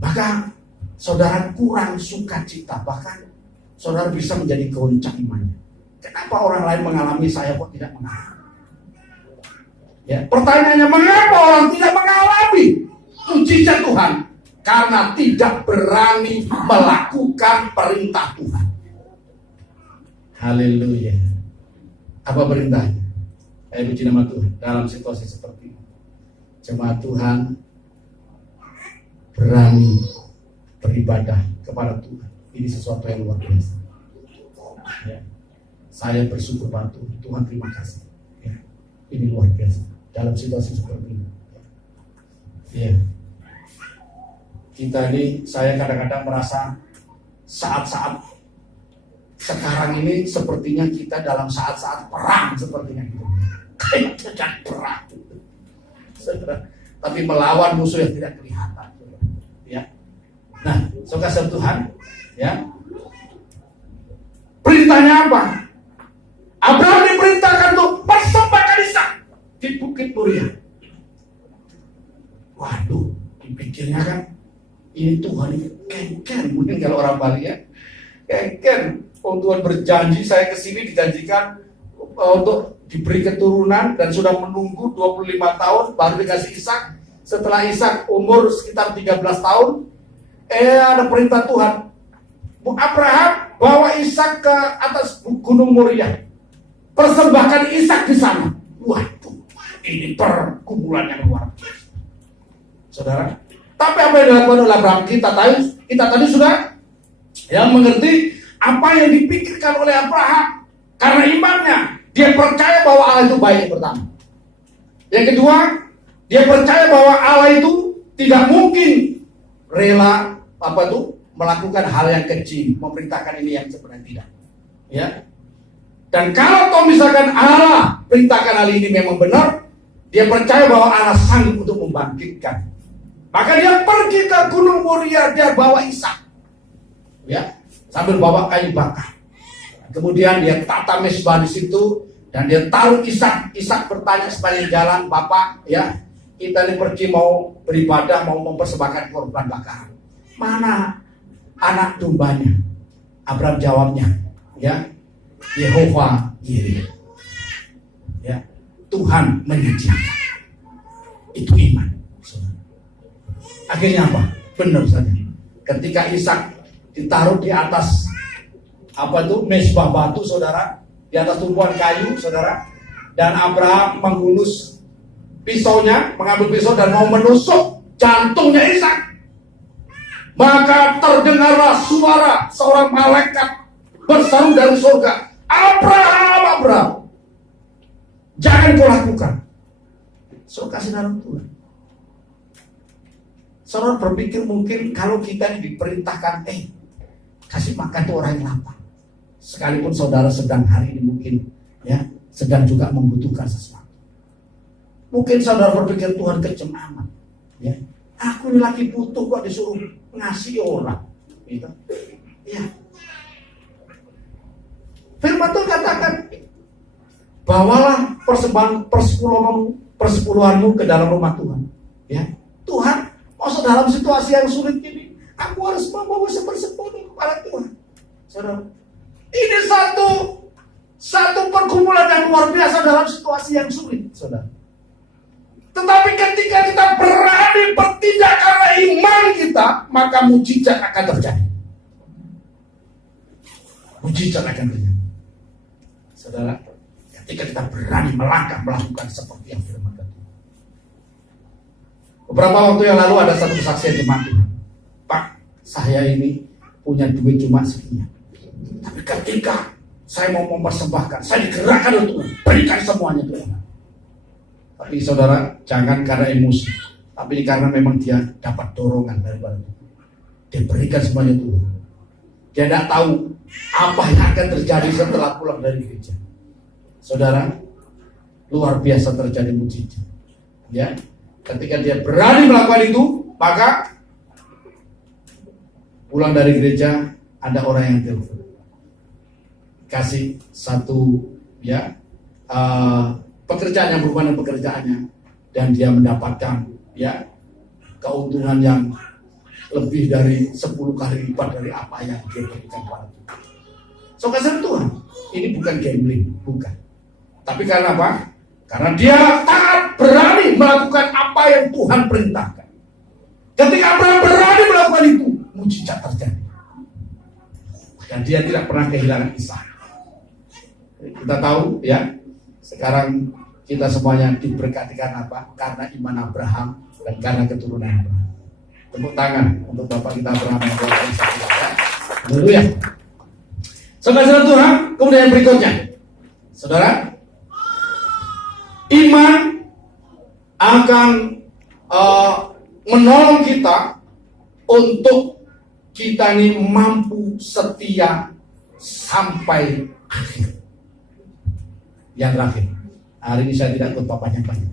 maka saudara kurang sukacita, bahkan saudara bisa menjadi goncang imannya. Kenapa orang lain mengalami, saya kok tidak mengalami? Ya, pertanyaannya, mengapa orang tidak mengalami mujizat Tuhan? Karena tidak berani melakukan perintah Tuhan. Haleluya. Apa perintahnya? Saya puji nama Tuhan dalam situasi seperti ini. Jemaat Tuhan berani beribadah kepada Tuhan. Ini sesuatu yang luar biasa. Ya. Saya bersyukur pada Tuhan. Tuhan terima kasih. Ya. Ini luar biasa dalam situasi seperti ini. Ya. Kita ini, saya kadang-kadang merasa saat-saat sekarang ini sepertinya kita dalam saat-saat perang sepertinya gitu. Kayak sedang perang. Tapi melawan musuh yang tidak kelihatan. Ya. Nah, saudara Tuhan, ya. Perintahnya apa? Abraham diperintahkan untuk persembahkan Ishak di Bukit Moria. Waduh, dipikirnya kan ini Tuhan ini kengken, mungkin kalau orang Bali ya, kengken. Tuhan berjanji, saya kesini dijanjikan untuk diberi keturunan dan sudah menunggu 25 tahun baru dikasih Ishak. Setelah Ishak umur sekitar 13 tahun, ada perintah Tuhan. Abraham bawa Ishak ke atas Gunung Moria. Persembahkan Ishak di sana. Waduh, ini perkumpulan yang luar biasa. Saudara, tapi apa yang dilakukan oleh Abraham? Kita tadi sudah yang mengerti apa yang dipikirkan oleh Abraham. Karena imannya, dia percaya bahwa Allah itu baik, yang pertama. Yang kedua, dia percaya bahwa Allah itu tidak mungkin rela melakukan hal yang kecil, memerintahkan ini yang sebenarnya tidak. Ya. Dan kalau misalkan Allah perintahkan hal ini memang benar, dia percaya bahwa Allah sanggup untuk membangkitkan. Maka dia pergi ke Gunung Moria, dia bawa Ishak. Ya, sambil bawa kayu bakar. Kemudian dia tata mesbah di situ dan dia taruh Ishak. Ishak bertanya sepanjang jalan, "Bapak, ya, kita ini pergi mau beribadah, mau mempersembahkan korban bakar. Mana anak dombanya?" Abraham jawabnya, ya, Yehova Yireh. Ya, Tuhan menyediakan. Itu iman. Akhirnya apa? Benar saja. Ketika Ishak ditaruh di atas mesbah batu, saudara, di atas tumpuan kayu, saudara, dan Abraham menghunus pisaunya, mengambil pisau dan mau menusuk jantungnya Ishak, maka terdengarlah suara seorang malaikat berseru dari surga, Abraham, jangan kau lakukan. Saudara kasih dalam Tuhan. Saudara berpikir mungkin kalau kita diperintahkan, kasih makan tuh orang yang lapar. Sekalipun saudara sedang hari ini mungkin ya sedang juga membutuhkan sesuatu. Mungkin saudara berpikir Tuhan kejam amat. Ya, aku ini lagi butuh kok disuruh ngasih orang. Gitu. Ya. Firman Tuhan katakan, bawalah persepuluhanmu ke dalam rumah Tuhan. Ya, Tuhan, maksud dalam situasi yang sulit ini, aku harus membawa sepersepuluh kepada Tuhan. Saudara, ini satu pergumulan yang luar biasa dalam situasi yang sulit, saudara. Tetapi ketika kita berani bertindak karena iman kita, maka mujizat akan terjadi. Mujizat akan terjadi. Saudara, ketika kita berani melangkah melakukan seperti yang firman Tuhan. Beberapa waktu yang lalu ada satu kesaksian jemaat Tuhan. Pak, saya ini punya duit cuma sekian. Tapi ketika saya mau mempersembahkan, saya digerakkan untuk berikan semuanya Tuhan. Tapi saudara, jangan karena emosi, tapi karena memang dia dapat dorongan daripada Tuhan. Dia berikan semuanya Tuhan. Dia tidak tahu apa yang akan terjadi setelah pulang dari gereja. Saudara, luar biasa terjadi mujizat. Ya, ketika dia berani melakukan itu, maka pulang dari gereja ada orang yang telepon, kasih satu pekerjaan yang berhubungan dengan pekerjaannya, dan dia mendapatkan keuntungan yang lebih dari 10 kali lipat dari apa yang dia berikan kepada Tuhan. So kasih Tuhan, ini bukan gambling, bukan. Tapi karena apa? Karena dia taat berani melakukan apa yang Tuhan perintahkan. Ketika Abraham berani melakukan itu, mujizat terjadi. Dan dia tidak pernah kehilangan Ishak. Kita tahu ya, sekarang kita semuanya diberkati karena apa? Karena iman Abraham dan karena keturunan Abraham. Tepuk tangan untuk Bapak kita Abraham yang berdoa Ishak. Haleluya. Saudara Tuhan, kemudian yang berikutnya, saudara, iman akan menolong kita untuk kita ini mampu setia sampai akhir. Yang terakhir, hari ini saya tidak ikut panjang-panjang.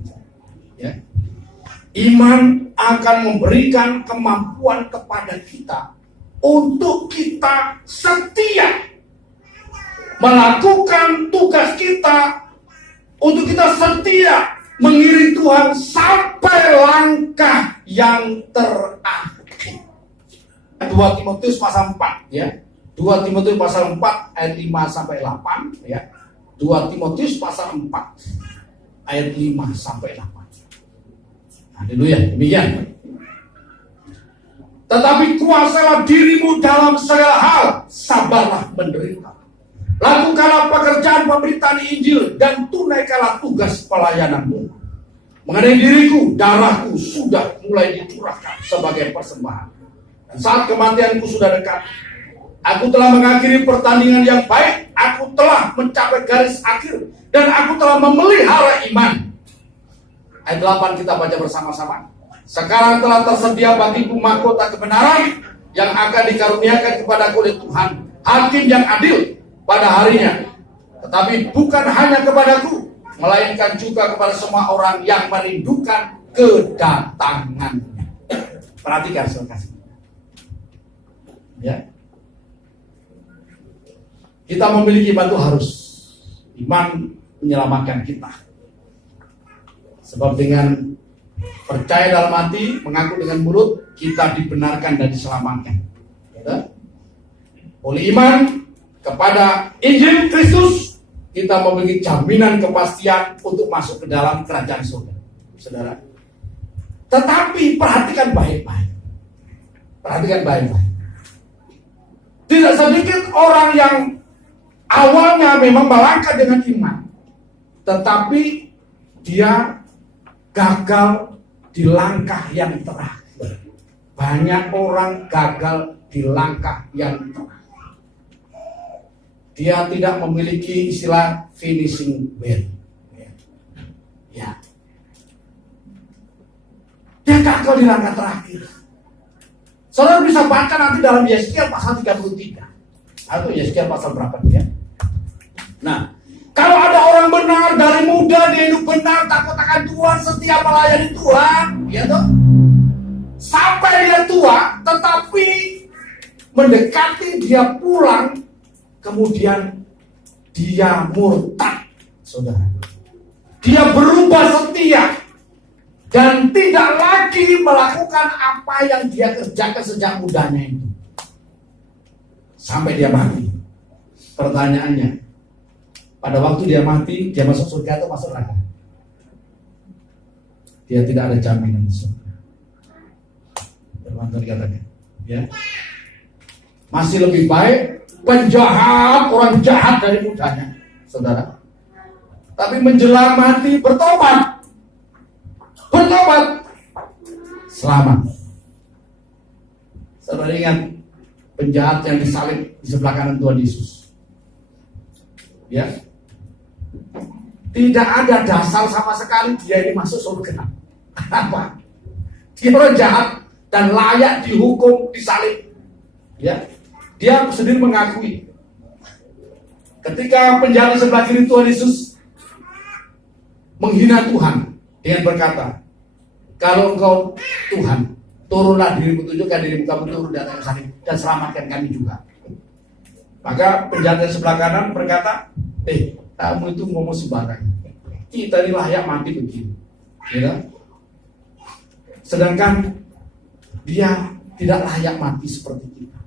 Ya. Iman akan memberikan kemampuan kepada kita untuk kita setia melakukan tugas kita, untuk kita setia mengiring Tuhan sampai langkah yang terakhir. 2 Timotius pasal 4 ya. 2 Timotius pasal 4 ayat 5 sampai 8 ya. 2 Timotius pasal 4 ayat 5 sampai 8. Haleluya, demikian. Tetapi kuasalah dirimu dalam segala hal, sabarlah menderita. Lakukanlah pekerjaan pemberitaan Injil dan tunaikanlah tugas pelayananmu. Mengenai diriku, darahku sudah mulai dicurahkan sebagai persembahan. Dan saat kematianku sudah dekat, aku telah mengakhiri pertandingan yang baik, aku telah mencapai garis akhir, dan aku telah memelihara iman. Ayat 8 kita baca bersama-sama. Sekarang telah tersedia bagiku mahkota kebenaran yang akan dikaruniakan kepadaku oleh Tuhan, Hakim yang adil pada harinya. Tetapi bukan hanya kepadaku, melainkan juga kepada semua orang yang merindukan kedatangannya. Perhatikan saudara. Ya. Kita memiliki iman itu harus. Iman menyelamatkan kita. Sebab dengan percaya dalam hati, mengaku dengan mulut, kita dibenarkan dan diselamatkan. Ya. Oleh iman kepada Injil Kristus, kita memiliki jaminan kepastian untuk masuk ke dalam kerajaan surga. Saudara. Tetapi perhatikan baik-baik. Perhatikan baik-baik. Tidak sedikit orang yang awalnya memang melangkah dengan iman, tetapi dia gagal di langkah yang terakhir. Banyak orang gagal di langkah yang terakhir. Dia tidak memiliki istilah finishing well. Ya. Dia gagal di langkah terakhir. Saudara bisa baca nanti dalam Yesaya pasal 33. Atau Yeskiel pasal berapa dia? Nah, kalau ada orang benar dari muda dia hidup benar, takut akan Tuhan, setia melayani Tuhan, ya toh? Sampai dia tua, tetapi mendekati dia pulang, kemudian dia murtad, saudara. Dia berubah setia dan tidak lagi melakukan apa yang dia kerjakan sejak mudanya itu. Sampai dia mati. Pertanyaannya, pada waktu dia mati, dia masuk surga atau masuk neraka? Dia tidak ada jaminan di surga. Firman Tuhan dikatakan, ya. Masih lebih baik penjahat, orang jahat dari mudanya, saudara. Tapi menjelang mati bertobat, selamat. Saudara ingat penjahat yang disalib di sebelah kanan Tuhan Yesus, ya. Tidak ada dasar sama sekali dia ini masuk surga. Apa? Dia orang jahat dan layak dihukum, disalib. Ya, dia sendiri mengakui. Ketika penjahat sebelah kiri Tuhan Yesus menghina Tuhan dengan berkata, kalau engkau Tuhan, turunlah dirimu, tunjukkan dirimu, kamu turun dari atas salib dan selamatkan kami juga. Maka penjahat yang sebelah kanan berkata, kamu itu ngomong sembarangan. Kita ini layak mati begini, ya. Sedangkan dia tidak layak mati seperti kita.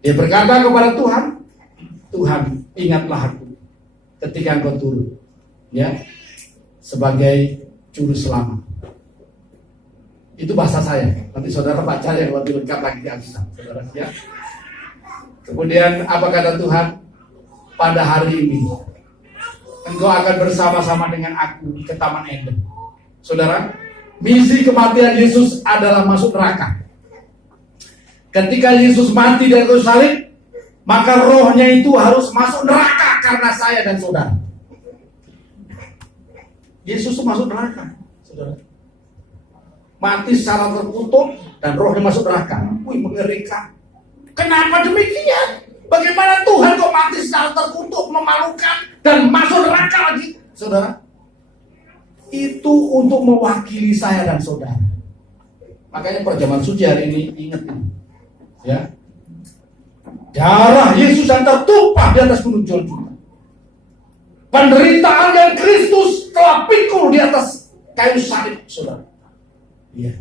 Dia berkata kepada Tuhan, Tuhan, ingatlah aku ketika engkau turun, ya, sebagai juru selamat. Itu bahasa saya. Nanti saudara baca yang lebih lengkap lagi di Alkitab, saudara, ya. Kemudian apa kata Tuhan? Pada hari ini engkau akan bersama-sama dengan aku ke Taman Eden. Saudara, misi kematian Yesus adalah masuk neraka. Ketika Yesus mati dari kayu salib, maka rohnya itu harus masuk neraka karena saya dan saudara. Yesus masuk neraka, saudara. Mati secara terkutuk dan rohnya masuk neraka. Wih, mengerikan. Kenapa demikian? Bagaimana Tuhan kok mati secara terkutuk, memalukan, dan masuk neraka lagi, saudara? Itu untuk mewakili saya dan saudara. Makanya perjamuan suci hari ini ingat ini, ya. Darah Yesus yang tertumpah di atas gunung Golgota. Penderitaan yang Kristus telah pikul di atas kayu salib, saudara. Iya.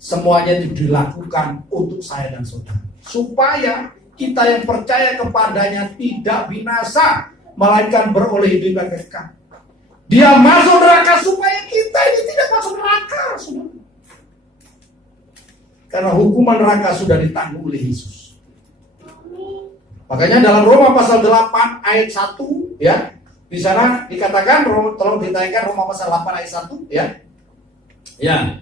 Semuanya itu dilakukan untuk saya dan saudara, supaya kita yang percaya kepadanya tidak binasa, melainkan beroleh hidup yang kekal. Dia masuk neraka supaya kita ini tidak masuk neraka, saudara. Karena hukuman neraka sudah ditanggung oleh Yesus. Makanya dalam Roma pasal 8 ayat 1, ya, di sana dikatakan, tolong ditayangkan Roma pasal 8 ayat 1, ya. Ya.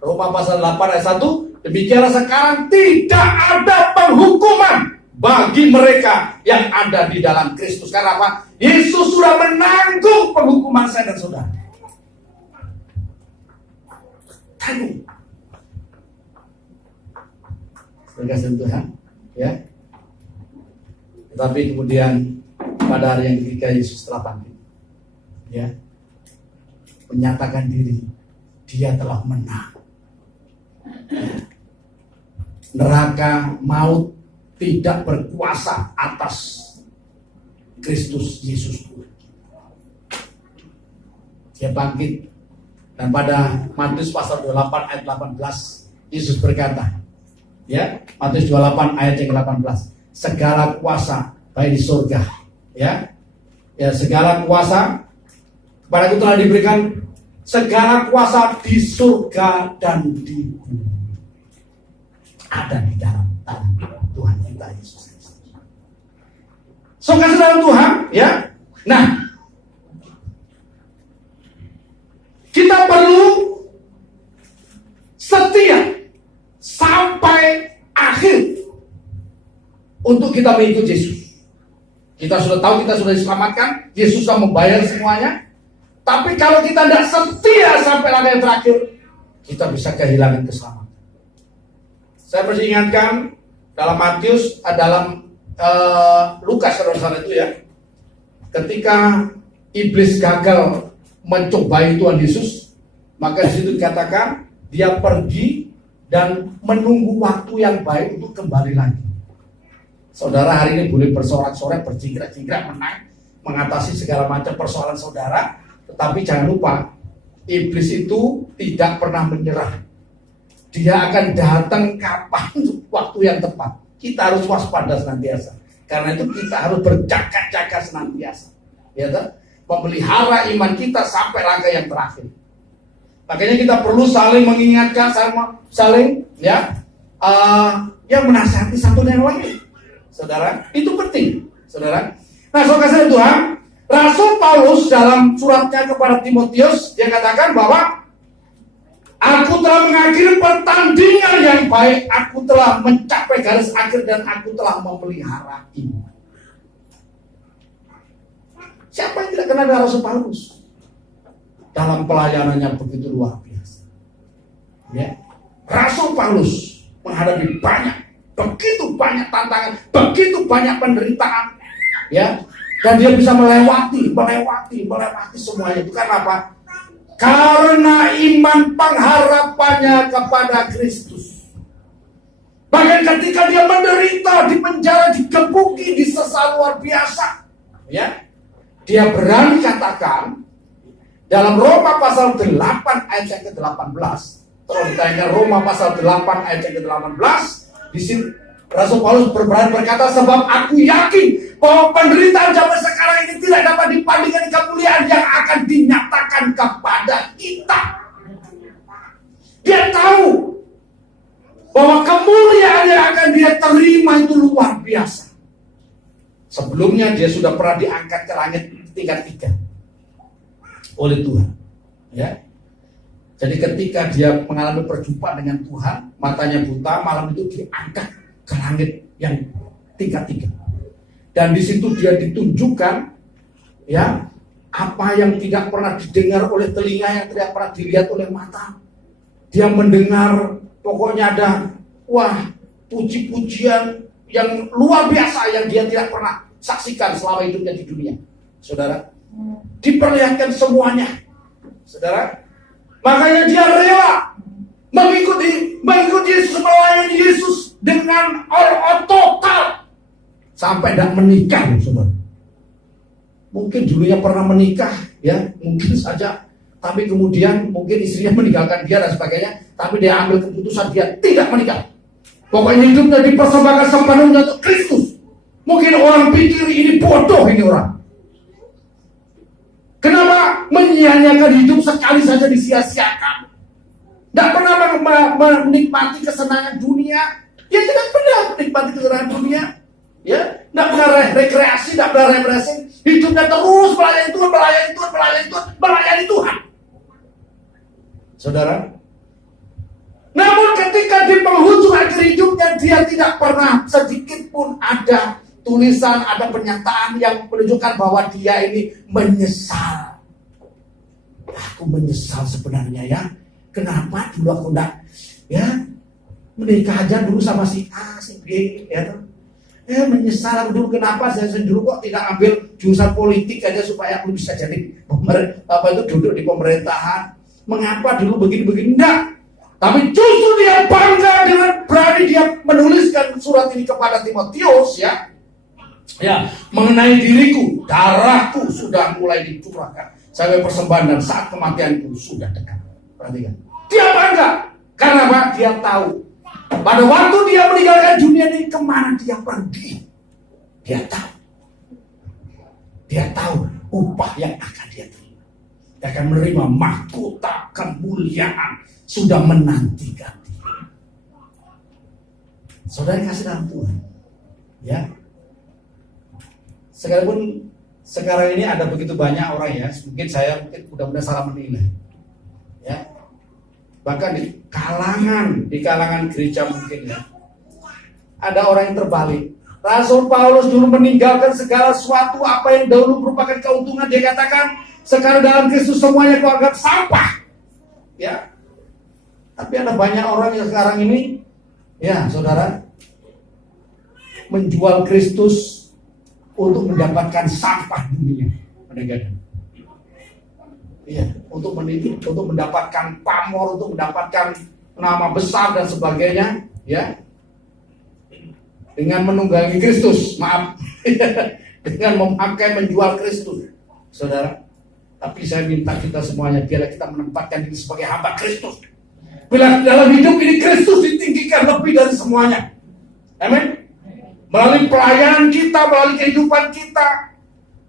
Roma pasal 8 ayat 1, demikianlah sekarang tidak ada penghukuman bagi mereka yang ada di dalam Kristus. Karena apa? Yesus sudah menanggung penghukuman saya dan saudara. Tanggung. Terkasih Tuhan, ya. Tetapi kemudian pada hari yang ketiga Yesus telah bangkit, ya, menyatakan diri, dia telah menang. Neraka, maut tidak berkuasa atas Kristus Yesus. Dia bangkit. Dan pada Matius pasal 28 ayat 18 Yesus berkata, ya, Matius 28 ayat yang 18, segala kuasa baik di surga, ya, segala kuasa kepadaku telah diberikan, segala kuasa di surga dan di bumi ada di dalam tangan Tuhan kita Yesus Kristus. So, kasih dalam Tuhan, ya. Nah, kita perlu setia sampai akhir untuk kita mengikut Yesus. Kita sudah tahu kita sudah diselamatkan, Yesus sudah membayar semuanya. Tapi kalau kita tidak setia sampai langkah yang terakhir, kita bisa kehilangan keselamatan. Saya masih ingatkan dalam Matius, dalam Lukas saudara itu ya, ketika iblis gagal mencobai Tuhan Yesus, maka di situ dikatakan dia pergi dan menunggu waktu yang baik untuk kembali lagi. Saudara hari ini boleh bersorak-sorai, berjingkrak-jingkrak, menang, mengatasi segala macam persoalan saudara, tetapi jangan lupa, iblis itu tidak pernah menyerah. Dia akan datang kapan waktu yang tepat. Kita harus waspada senantiasa. Karena itu kita harus berjaga-jaga senantiasa. Ya, memelihara iman kita sampai langkah yang terakhir. Makanya kita perlu saling mengingatkan, saling yang menasihati satu dan yang lain. Saudara, itu penting. Saudara. Nah, saudara Tuhan, Rasul Paulus dalam suratnya kepada Timotius, dia katakan bahwa aku telah mengakhiri pertandingan yang baik, aku telah mencapai garis akhir dan aku telah memelihara iman. Siapa yang tidak kenal dengan Rasul Paulus? Dalam pelayanannya begitu luar biasa. Ya. Rasul Paulus menghadapi begitu banyak tantangan, begitu banyak penderitaan, ya. Dan dia bisa melewati semuanya itu karena apa? Karena iman pengharapannya kepada Kristus. Bahkan ketika dia menderita, di penjara, digebuki, disesal luar biasa, ya, dia berani katakan dalam Roma pasal 8 ayat yang ke-18. Kalau ditanya Roma pasal 8 ayat yang ke-18, di sini Rasul Paulus berani berkata, sebab aku yakin bahwa penderitaan zaman sekarang ini tidak dapat dibandingkan dengan kemuliaan yang akan dinyatakan kepada kita. Dia tahu bahwa kemuliaan yang akan dia terima itu luar biasa. Sebelumnya dia sudah pernah diangkat ke langit tingkat 3 oleh Tuhan. Ya. Jadi ketika dia mengalami perjumpaan dengan Tuhan, matanya buta, malam itu diangkat ke langit yang tingkat 3. Dan di situ dia ditunjukkan, ya, apa yang tidak pernah didengar oleh telinga, yang tidak pernah dilihat oleh mata. Dia mendengar, pokoknya ada, puji-pujian yang luar biasa yang dia tidak pernah saksikan selama hidupnya di dunia. Saudara, diperlihatkan semuanya. Saudara, makanya dia rela mengikuti Yesus, melayani Yesus dengan all total sampai tidak menikah, saudara. Mungkin dulunya pernah menikah, ya, mungkin saja, tapi kemudian mungkin istrinya meninggalkan dia dan sebagainya, tapi dia ambil keputusan dia tidak menikah. Pokoknya hidupnya dipersembahkan sepenuhnya untuk Kristus. Mungkin orang pikir ini bodoh ini orang. Kenapa menyia-nyiakan hidup sekali saja disia-siakan? Tidak pernah menikmati kesenangan dunia. Ya tidak pernah menikmati kesenangan dunia. Ya, tidak pernah rekreasi, tidak pernah refreshing. Hidupnya terus melayani Tuhan, melayani Tuhan. Saudara. Namun ketika di penghujung akhir hidupnya, dia tidak pernah sedikit pun ada tulisan, ada pernyataan yang menunjukkan bahwa dia ini menyesal. Aku menyesal sebenarnya, ya. Kenapa dulu aku enggak, ya, menikah aja dulu sama si A, si B, ya. Menyesal aku dulu, kenapa saya dulu kok tidak ambil jurusan politik aja supaya aku bisa jadi duduk di pemerintahan. Mengapa dulu begini-begini? Enggak. Tapi justru dia bangga dengan berani dia menuliskan surat ini kepada Timotius, ya. Ya, mengenai diriku, darahku sudah mulai dicurahkan sampai persembahan dan saat kematianku sudah dekat. Perhatikan. Dia bangga. Karena apa? Dia tahu pada waktu dia meninggalkan dunia ini, kemana dia pergi. Dia tahu. Dia tahu upah yang akan dia terima. Dia akan menerima mahkota kemuliaan sudah menantikan dia. Saudara kasih dalam Tuhan, ya. Sekalipun sekarang ini ada begitu banyak orang, ya, mungkin saya mudah-mudahan salah menilai, ya. Bahkan di kalangan gereja mungkin, ya, ada orang yang terbalik. Rasul Paulus dulu meninggalkan segala sesuatu apa yang dahulu merupakan keuntungan, dia katakan sekarang dalam Kristus semuanya kau anggap sampah, ya. Tapi ada banyak orang yang sekarang ini, ya saudara, menjual Kristus untuk mendapatkan sampah dunia. Kadang-kadang. Iya, untuk menipu, untuk mendapatkan pamor, untuk mendapatkan nama besar dan sebagainya, ya. Dengan menunggangi Kristus, maaf. Dengan memakai menjual Kristus. Saudara, tapi saya minta kita semuanya biarlah kita menempatkan diri sebagai hamba Kristus. Bila dalam hidup ini Kristus ditinggikan lebih dari semuanya. Amin. Melalui pelayanan kita, melalui kehidupan kita,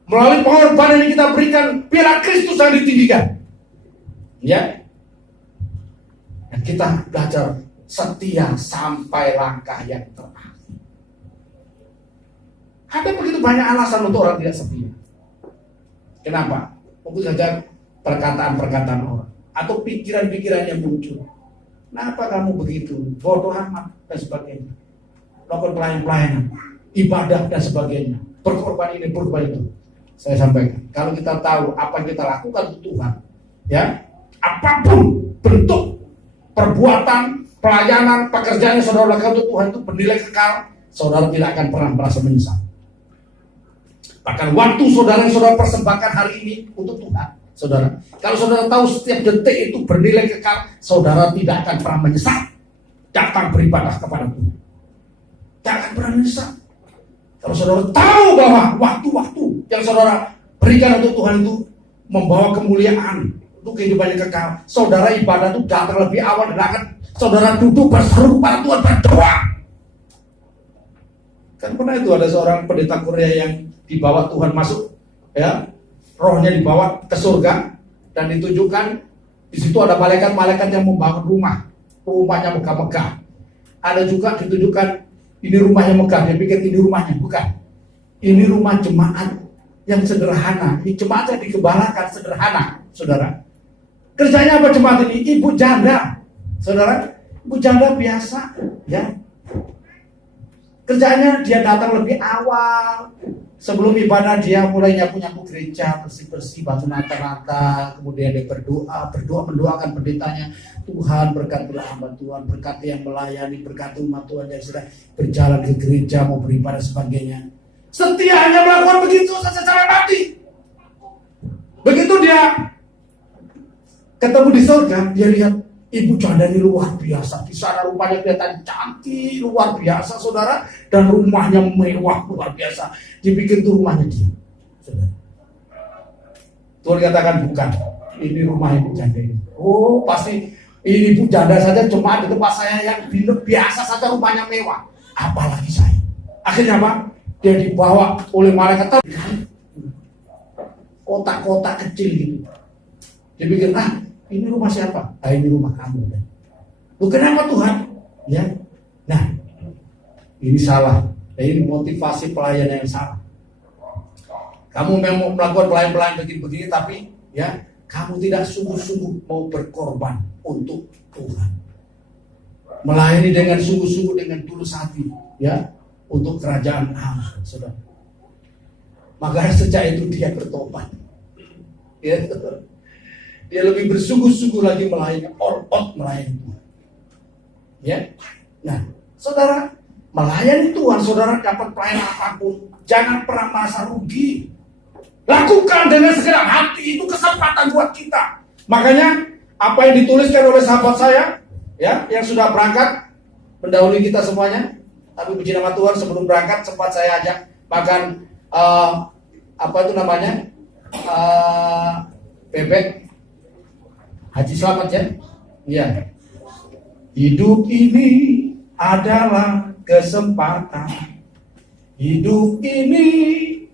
melalui pengorbanan yang kita berikan, biarlah Kristus yang ditinggikan. Ya. Dan kita belajar setia sampai langkah yang terakhir. Ada begitu banyak alasan untuk orang tidak setia. Kenapa? Mungkin saja perkataan-perkataan orang atau pikiran-pikiran yang muncul. Kenapa kamu begitu? Bodoh amat dan sebagainya. Melakukan pelayanan, ibadah dan sebagainya. Berkorban ini, berkorban itu. Saya sampaikan, kalau kita tahu apa yang kita lakukan untuk Tuhan, ya, apapun bentuk perbuatan, pelayanan, pekerjaan yang saudara lakukan untuk Tuhan itu bernilai kekal, saudara tidak akan pernah merasa menyesal. Bahkan waktu saudara yang saudara persembahkan hari ini untuk Tuhan, saudara, kalau saudara tahu setiap detik itu bernilai kekal, saudara tidak akan pernah menyesal datang beribadah kepada Tuhan. Tidak akan pernah menyesal. Kalau saudara tahu bahwa waktu-waktu yang saudara berikan untuk Tuhan itu membawa kemuliaan untuk kehidupan yang kekal, saudara ibadah itu datang lebih awal dan akan saudara duduk berseru pada Tuhan berdoa. Kan pernah itu ada seorang pendeta Korea yang dibawa Tuhan masuk, ya, rohnya dibawa ke surga dan ditunjukkan di situ ada malaikat-malaikat yang membangun rumahnya megah-megah. Ada juga ditunjukkan ini rumahnya megah, dia pikir ini rumahnya, bukan. Ini rumah jemaat yang sederhana, ini jemaat yang digembalakan sederhana, saudara. Kerjanya apa jemaat ini? Ibu janda, saudara. Ibu janda biasa, ya. Kerjanya dia datang lebih awal. Sebelum ibadah dia mulai nyapu-nyapu gereja, bersih-bersih batu nata-nata, kemudian dia berdoa mendoakan pendetanya, Tuhan berkatilah hamba Tuhan, berkati yang melayani, berkati umat Tuhan yang sedang berjalan ke gereja mau beribadah sebagainya. Setianya melakukan begitu secara mati. Begitu dia ketemu di surga, dia lihat ibu janda ini luar biasa. Di sana rumahnya kelihatan cantik, luar biasa, saudara. Dan rumahnya mewah, luar biasa. Dipikir itu rumahnya dia, saudara. Tuhan katakan bukan. Ini rumah ibu janda ini. Oh, pasti ini ibu janda saja cuma di tempat saya yang biasa saja rumahnya mewah. Apalagi saya. Akhirnya apa? Dia dibawa oleh malaikat kotak-kotak kecil gitu. Dia pikir, ini rumah siapa? Ini rumah kamu. Loh, kenapa Tuhan? Ya. Nah, ini salah. Ini motivasi pelayanan yang salah. Kamu memang melakukan pelayan-pelayan begini-begini, tapi ya kamu tidak sungguh-sungguh mau berkorban untuk Tuhan. Melayani dengan sungguh-sungguh, dengan tulus hati, ya, untuk kerajaan Allah, saudara. Maka sejak itu dia bertobat. Ya, dia lebih bersungguh-sungguh lagi melayani, all-out melayani Tuhan. Ya, nah, saudara, melayani Tuhan, saudara dapat pelayanan apapun, jangan pernah merasa rugi. Lakukan dengan segenap hati, itu kesempatan buat kita. Makanya apa yang dituliskan oleh sahabat saya, ya, yang sudah berangkat mendahului kita semuanya. Tapi puji nama Tuhan, sebelum berangkat sempat saya ajak makan apa itu namanya, bebek Haji Slamet, ya. Iya. Hidup ini adalah kesempatan. Hidup ini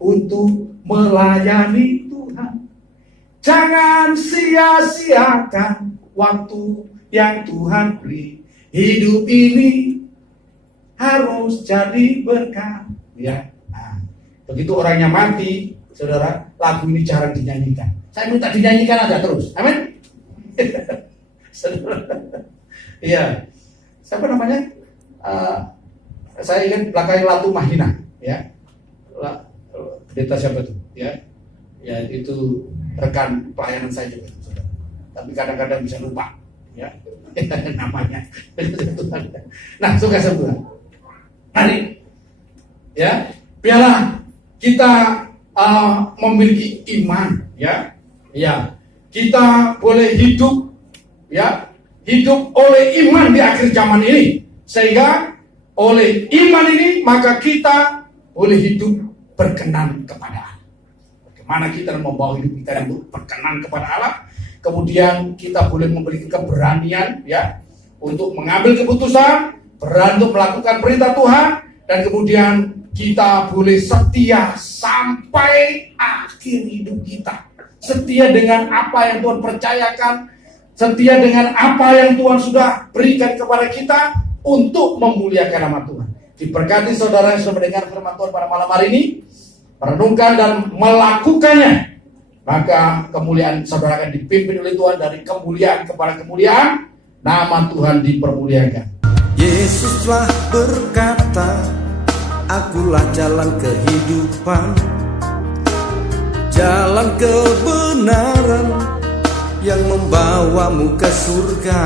untuk melayani Tuhan. Jangan sia-siakan waktu yang Tuhan beri. Hidup ini harus jadi berkah. Ya. Nah, begitu orangnya mati, saudara, lagu ini jarang dinyanyikan. Saya minta dinyanyikan aja terus. Amin. Iya. Siapa namanya? Saya ingat belakang Latu Mahina, ya. Pendeta siapa itu? Ya. Ya, itu rekan pelayanan saya juga, saudara. Tapi kadang-kadang bisa lupa, ya. Namanya. Nah, suka sebuah. Mari ya, biarlah kita memiliki iman, ya, kita boleh hidup, ya, hidup oleh iman di akhir zaman ini, sehingga oleh iman ini maka kita boleh hidup berkenan kepada Allah. Bagaimana kita membawa hidup kita yang berkenan kepada Allah? Kemudian kita boleh memiliki keberanian, ya, untuk mengambil keputusan, berani untuk melakukan perintah Tuhan, dan kemudian kita boleh setia sampai akhir hidup kita. Setia dengan apa yang Tuhan percayakan, setia dengan apa yang Tuhan sudah berikan kepada kita untuk memuliakan nama Tuhan. Diberkati saudara yang sudah mendengar firman Tuhan pada malam hari ini, merenungkan dan melakukannya, maka kemuliaan saudara akan dipimpin oleh Tuhan dari kemuliaan kepada kemuliaan, nama Tuhan dipermuliakan. Yesus telah berkata, akulah jalan kehidupan, jalan kebenaran yang membawamu ke surga.